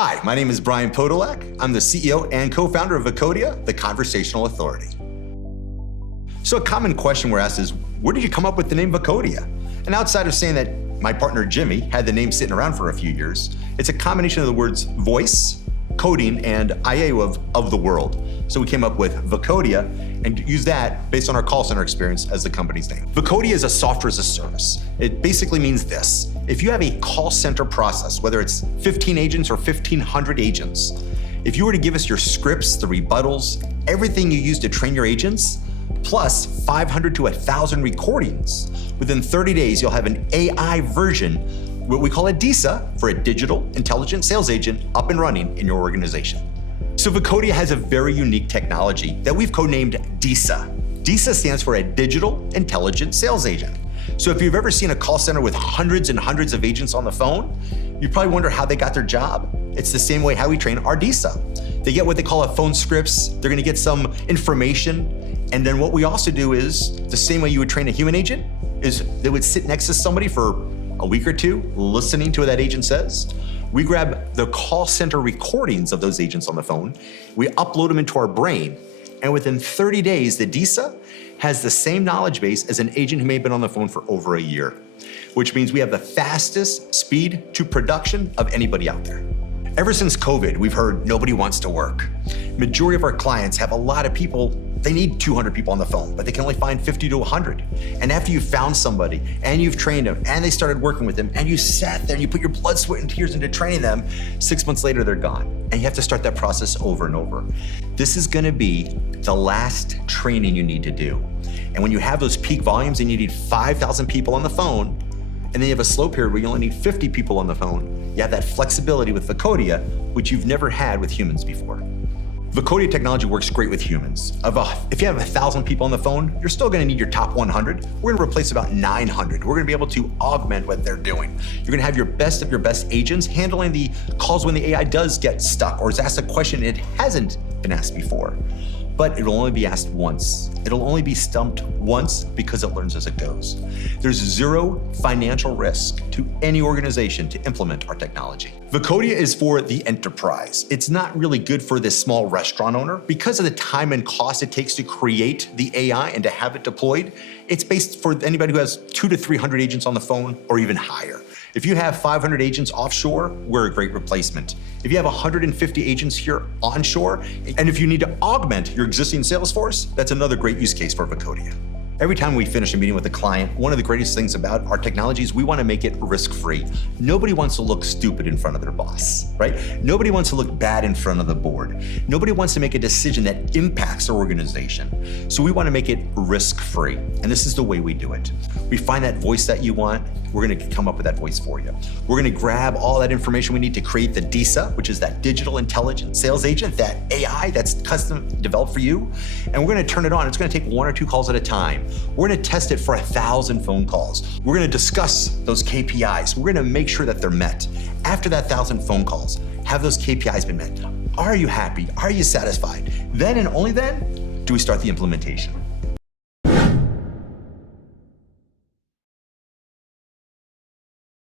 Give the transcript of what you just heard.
Hi, my name is Brian Podolak. I'm the CEO and co-founder of Vocodia, the conversational authority. So a common question we're asked is, where did you come up with the name Vocodia? And outside of saying that my partner Jimmy had the name sitting around for a few years, it's a combination of the words voice, coding, and IA of the world. So we came up with Vocodia and used that based on our call center experience as the company's name. Vocodia is a software as a service. It basically means this. If you have a call center process, whether it's 15 agents or 1,500 agents, if you were to give us your scripts, the rebuttals, everything you use to train your agents, plus 500 to 1,000 recordings, within 30 days, you'll have an AI version, what we call a DISA, for a digital intelligent sales agent, up and running in your organization. So Vocodia has a very unique technology that we've codenamed DISA. DISA stands for a digital intelligent sales agent. So if you've ever seen a call center with hundreds and hundreds of agents on the phone, you probably wonder how they got their job. It's the same way how we train our DISA. They get what they call a phone scripts, they're gonna get some information, and then what we also do is, the same way you would train a human agent, is they would sit next to somebody for a week or two, listening to what that agent says. We grab the call center recordings of those agents on the phone, we upload them into our brain, and within 30 days, the DISA has the same knowledge base as an agent who may have been on the phone for over a year, which means we have the fastest speed to production of anybody out there. Ever since COVID, we've heard nobody wants to work. Majority of our clients have a lot of people, they need 200 people on the phone, but they can only find 50 to 100. And after you've found somebody and you've trained them and they started working with them and you sat there and you put your blood, sweat, and tears into training them, 6 months later, they're gone. And you have to start that process over and over. This is gonna be the last training you need to do. And when you have those peak volumes and you need 5,000 people on the phone, and then you have a slow period where you only need 50 people on the phone, you have that flexibility with Vocodia, which you've never had with humans before. Vocodia technology works great with humans. If you have 1,000 people on the phone, you're still gonna need your top 100. We're gonna replace about 900. We're gonna be able to augment what they're doing. You're gonna have your best of your best agents handling the calls when the AI does get stuck or is asked a question it hasn't been asked before. But it'll only be asked once. It'll only be stumped once because it learns as it goes. There's zero financial risk to any organization to implement our technology. Vocodia is for the enterprise. It's not really good for this small restaurant owner. Because of the time and cost it takes to create the AI and to have it deployed, it's based for anybody who has 200 to 300 agents on the phone or even higher. If you have 500 agents offshore, we're a great replacement. If you have 150 agents here onshore, and if you need to augment your existing sales force, that's another great use case for Vocodia. Every time we finish a meeting with a client, one of the greatest things about our technology is we want to make it risk-free. Nobody wants to look stupid in front of their boss, right? Nobody wants to look bad in front of the board. Nobody wants to make a decision that impacts their organization. So we want to make it risk-free, and this is the way we do it. We find that voice that you want, we're going to come up with that voice for you. We're going to grab all that information we need to create the DISA, which is that digital intelligent sales agent, that AI that's custom developed for you, and we're going to turn it on. It's going to take 1 or 2 calls at a time. We're going to test it for 1,000 phone calls. We're going to discuss those KPIs. We're going to make sure that they're met. After that 1,000 phone calls, have those KPIs been met? Are you happy? Are you satisfied? Then and only then do we start the implementation.